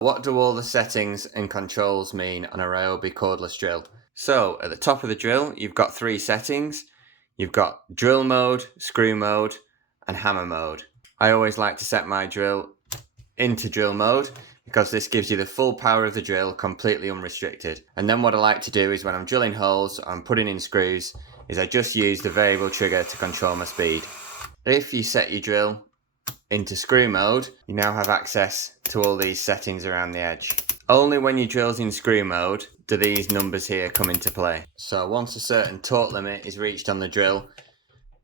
What do all the settings and controls mean on a Ryobi cordless drill? So at the top of the drill, you've got 3 settings. You've got drill mode, screw mode, and hammer mode. I always like to set my drill into drill mode because this gives you the full power of the drill completely unrestricted. And then what I like to do is when I'm drilling holes or I'm putting in screws is I just use the variable trigger to control my speed. If you set your drill into screw mode, you now have access to all these settings around the edge. Only when your drill's in screw mode do these numbers here come into play. So once a certain torque limit is reached on the drill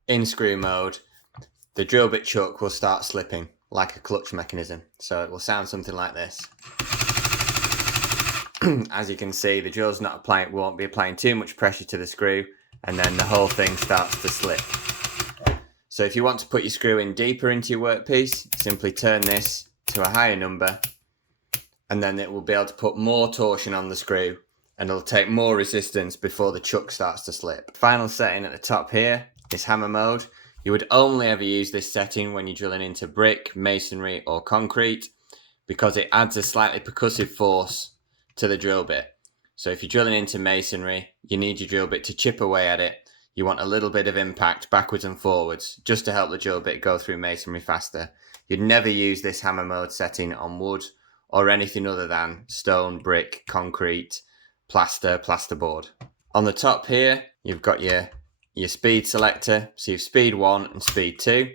in screw mode, the drill bit chuck will start slipping like a clutch mechanism. So it will sound something like this. As you can see, the drill's won't be applying too much pressure to the screw, and then the whole thing starts to slip. So if you want to put your screw in deeper into your workpiece, simply turn this to a higher number, and then it will be able to put more torsion on the screw, and it'll take more resistance before the chuck starts to slip. Final setting at the top here is hammer mode. You would only ever use this setting when you're drilling into brick, masonry, or concrete, because it adds a slightly percussive force to the drill bit. So if you're drilling into masonry, you need your drill bit to chip away at it. You want a little bit of impact backwards and forwards just to help the drill bit go through masonry faster. You'd never use this hammer mode setting on wood or anything other than stone, brick, concrete, plasterboard. On the top here, you've got your speed selector. So you've speed 1 and speed 2.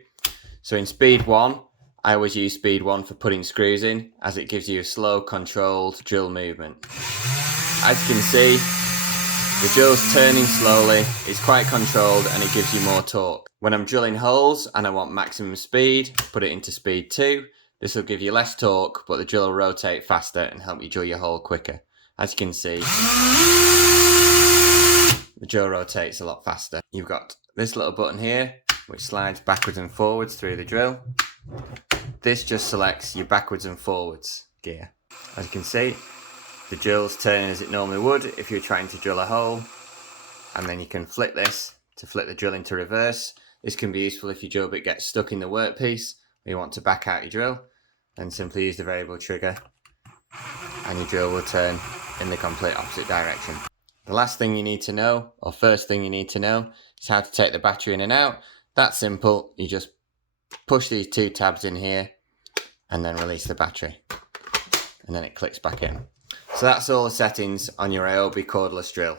So in speed 1, I always use speed 1 for putting screws in, as it gives you a slow, controlled drill movement. As you can see, the drill's turning slowly, it's quite controlled, and it gives you more torque. When I'm drilling holes and I want maximum speed, put it into speed 2. This will give you less torque, but the drill will rotate faster and help you drill your hole quicker. As you can see, the drill rotates a lot faster. You've got this little button here, which slides backwards and forwards through the drill. This just selects your backwards and forwards gear. As you can see, the drill's turning as it normally would if you're trying to drill a hole, and then you can flick this to flip the drill into reverse. This can be useful if your drill bit gets stuck in the workpiece or you want to back out your drill, and simply use the variable trigger and your drill will turn in the complete opposite direction. The last thing you need to know, or first thing you need to know, is how to take the battery in and out. That's simple. You just push these 2 tabs in here and then release the battery, and then it clicks back in. So that's all the settings on your Ryobi cordless drill.